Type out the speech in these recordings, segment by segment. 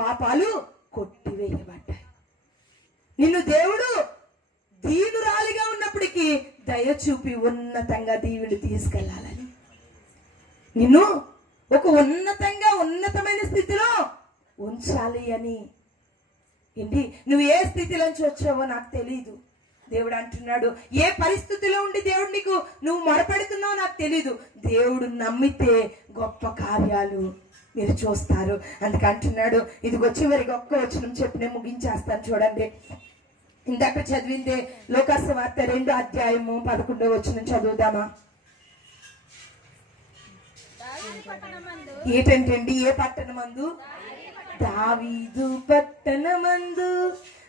పాపాలు కొట్టివేయబడ్డాయి. నిన్ను దేవుడు దీనురాలిగా ఉన్నప్పటికీ దయ చూపి ఉన్నతంగా దీవులు తీసుకెళ్లాలని, నిన్ను ఒక ఉన్నతమైన స్థితిలో ఉంచాలి అని. ఏంటి, నువ్వు ఏ స్థితిలోంచి వచ్చావో నాకు తెలీదు. దేవుడు అంటున్నాడు, ఏ పరిస్థితిలో ఉండి దేవుడు నీకు నువ్వు మొరపెడుతున్నావో నాకు తెలీదు. దేవుడు నమ్మితే గొప్ప కార్యాలు మీరు చూస్తారు. అందుకే అంటున్నాడు. ఇదిగో చివరికి ఒక్క వచనం చెప్పి నేను ముగించేస్తాను. చూడండి, ఇందాక చదివిందే లోకాసు వార్త 2వ అధ్యాయము 11వ వచనం చదువుదామా? ఏంటంటండి, ఏ పట్టణమందు? దావీదు పట్టణమందు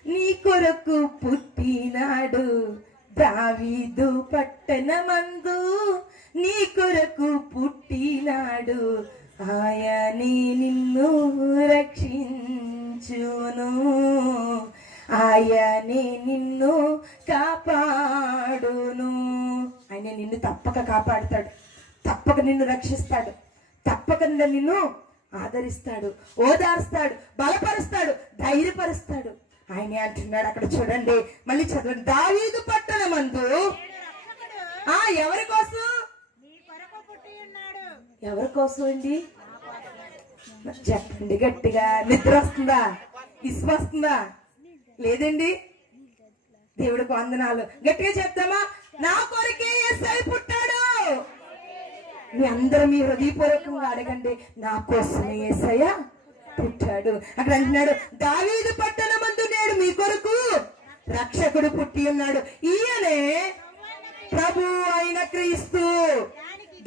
నీ కొరకు పుట్టినాడు. దావీదు పట్టణమందు నీ కొరకు పుట్టినాడు. ఆయనే నిన్ను రక్షించును, ఆయనే నిన్ను కాపాడును. ఆయన నిన్ను తప్పక కాపాడుతాడు, తప్పక నిన్ను రక్షిస్తాడు, తప్పక నిన్ను ఆదరిస్తాడు, ఓదార్స్తాడు, బలపరుస్తాడు, ధైర్యపరుస్తాడు. ఆయనే అంటున్నాడు అక్కడ. చూడండి, మళ్ళీ చదవండి. దావీదు పట్టణమందు ఎవరి కోసం? ఎవరి కోసం అండి? చెప్పండి గట్టిగా. నిద్ర వస్తుందా? ఇసుమ వస్తుందా? లేదండి. దేవుడికి వందనాలు. గట్టిగా చెప్తామా? నా కొరకే యేసయ్య పుట్టాడు. మీ అందరూ మీ హృదయపూర్వకంగా అడగండి, నా కోసమే యేసయ్య పుట్టాడు. అక్కడ అంటున్నాడు, దావీదు పట్టణమందు నేడు మీ కొరకు రక్షకుడు పుట్టి ఉన్నాడు. ఈయనే ప్రభు అయిన క్రీస్తు.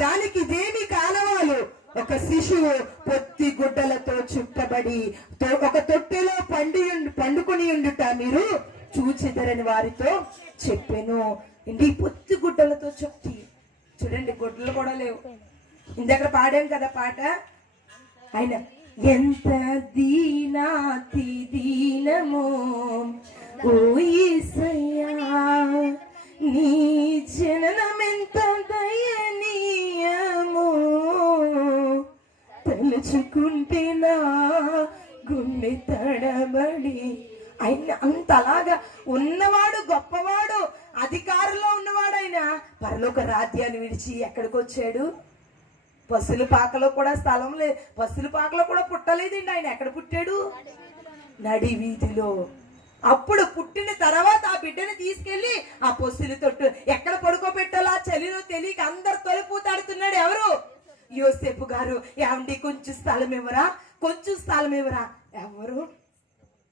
దానికి ఇదేమి కానవాలు? ఒక శిశువు పొత్తి గుడ్డలతో చుట్టబడి ఒక తొట్టెలో పండుకొని ఉండుట మీరు చూచిదరని వారితో చెప్పాను. ఇంటి పొత్తి గుడ్డలతో చుట్టి. చూడండి, గుడ్డలు కూడా లేవు. ఇందాక పాడాం కదా పాట. ఆయన ఎంత దీనాతి దీనమో ఓ యేసయ్యా, నీ జననమెంత దయనీయమో, తలుచుకుంటే నా గుండె తడబడి. ఆయన అంతలాగా ఉన్నవాడు, గొప్పవాడు, అధికారంలో ఉన్నవాడు. ఆయన పరలోక రాజ్యాన్ని విడిచి ఎక్కడికి వచ్చాడు? పశువుల పాకలో కూడా స్థలం లేదు, పశువుల పాకలో కూడా పుట్టలేదండి. ఆయన ఎక్కడ పుట్టాడు? నడి వీధిలో. అప్పుడు పుట్టిన తర్వాత ఆ బిడ్డని తీసుకెళ్లి ఆ పశువుల తొట్టు ఎక్కడ పడుకోబెట్టాలో చలిలో తెలియక అందరు తలుపు తాడుతున్నాడు. ఎవరు? యోసేపు గారు. ఏమండి, కొంచెం స్థలం ఇవ్వరా, కొంచెం స్థలం ఇవ్వరా? ఎవరు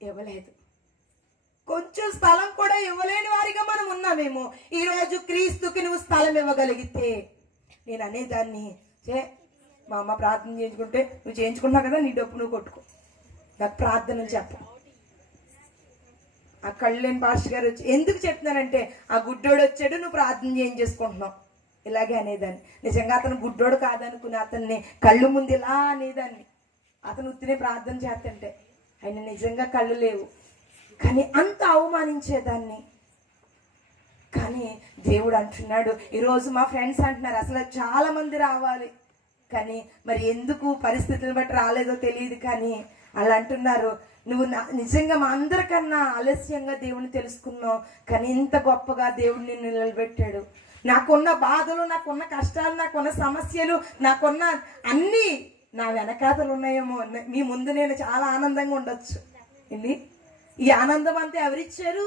ఇవ్వలేదు. కొంచెం స్థలం కూడా ఇవ్వలేని వారిగా మనం ఉన్నామేమో. ఈ రోజు క్రీస్తుకి నువ్వు స్థలం ఇవ్వగలిగితే, నేను అనేదాన్ని, మా అమ్మ ప్రార్థన చేయించుకుంటే నువ్వు చేయించుకుంటున్నావు కదా, నీ డబ్బు నువ్వు కొట్టుకో, నాకు ప్రార్థన చెప్పు. ఆ కళ్ళు లేని పాస్టర్ గారు వచ్చి ఎందుకు చెప్తున్నానంటే, ఆ గుడ్డోడు వచ్చాడు, నువ్వు ప్రార్థన చేయించేసుకుంటున్నావు, ఇలాగే అనేదాన్ని. నిజంగా అతను గుడ్డోడు కాదనుకుని అతన్ని కళ్ళు ముందు ఇలా అనేదాన్ని. అతను ఉత్తినే ప్రార్థన చేస్తుంటే ఆయన నిజంగా కళ్ళు లేవు, కానీ అంత అవమానించేదాన్ని. కానీ దేవుడు అంటున్నాడు, ఈరోజు మా ఫ్రెండ్స్ అంటున్నారు అసలు చాలా మంది రావాలి, కానీ మరి ఎందుకు పరిస్థితులను బట్టి రాలేదో తెలియదు, కానీ అలా అంటున్నారు. నువ్వు నిజంగా మా అందరికన్నా ఆలస్యంగా దేవుని తెలుసుకున్నావు, కానీ ఇంత గొప్పగా దేవుడు నిన్ను నిలబెట్టాడు. నాకున్న బాధలు, నాకున్న కష్టాలు, నాకున్న సమస్యలు, నాకున్న అన్నీ నా వెనకాతలు ఉన్నాయేమో. మీ ముందు నేను చాలా ఆనందంగా ఉండొచ్చు. ఏంటి ఈ ఆనందం అంతా ఎవరిచ్చారు?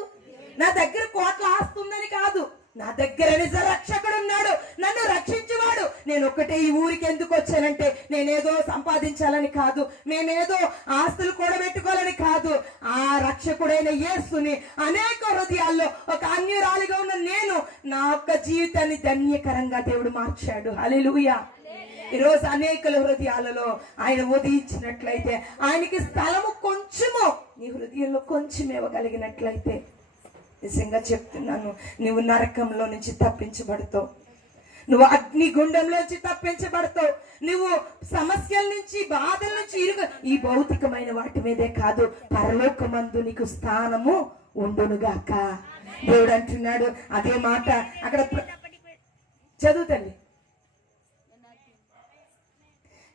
నా దగ్గర కోట్ల ఆస్తుందని కాదు, నా దగ్గర నిజ రక్షకుడు ఉన్నాడు, నన్ను రక్షించేవాడు. నేను ఒక్కటే ఈ ఊరికి ఎందుకు వచ్చానంటే, నేనేదో సంపాదించాలని కాదు, మేమేదో ఆస్తులు కూడబెట్టుకోవాలని కాదు. ఆ రక్షకుడైన యేసుని అనేక హృదయాల్లో ఒక అన్యురాలిగా ఉన్న నేను నా యొక్క జీవితాన్ని ధన్యకరంగా దేవుడు మార్చాడు. హల్లెలూయా. ఈరోజు అనేకల హృదయాలలో ఆయన ఉదయించినట్లయితే, ఆయనకి స్థలము కొంచెము నీ హృదయంలో కొంచెం ఇవ్వగలిగినట్లయితే, నిజంగా చెప్తున్నాను, నువ్వు నరకంలో నుంచి తప్పించబడతావు, నువ్వు అగ్నిగుండంలోంచి తప్పించబడతావు, నువ్వు సమస్యల నుంచి, బాధల నుంచి, ఈ భౌతికమైన వాటి మీదే కాదు, పరలోకమందు నీకు స్థానము ఉండునుగాక. దేవుడు అంటున్నాడు అదే మాట. అక్కడ చదువుతండి.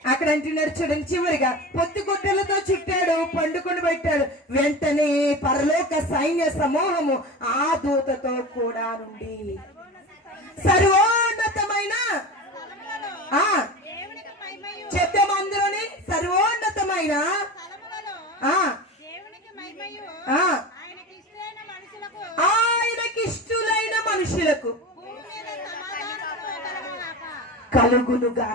అక్కడ అంటున్నాడు చూడండి, చివరిగా పొత్తి గుడ్డలతో చుట్టాడు, పండుకొని పెట్టాడు. వెంటనే పరలోక సైన్య సమూహము ఆ దూతతో కూడా నుండి సర్వోన్నతమైన చెత్తమందులోని సర్వోన్నతమైన ఆయనకిష్టులైన మనుషులకు కలుగునుగా.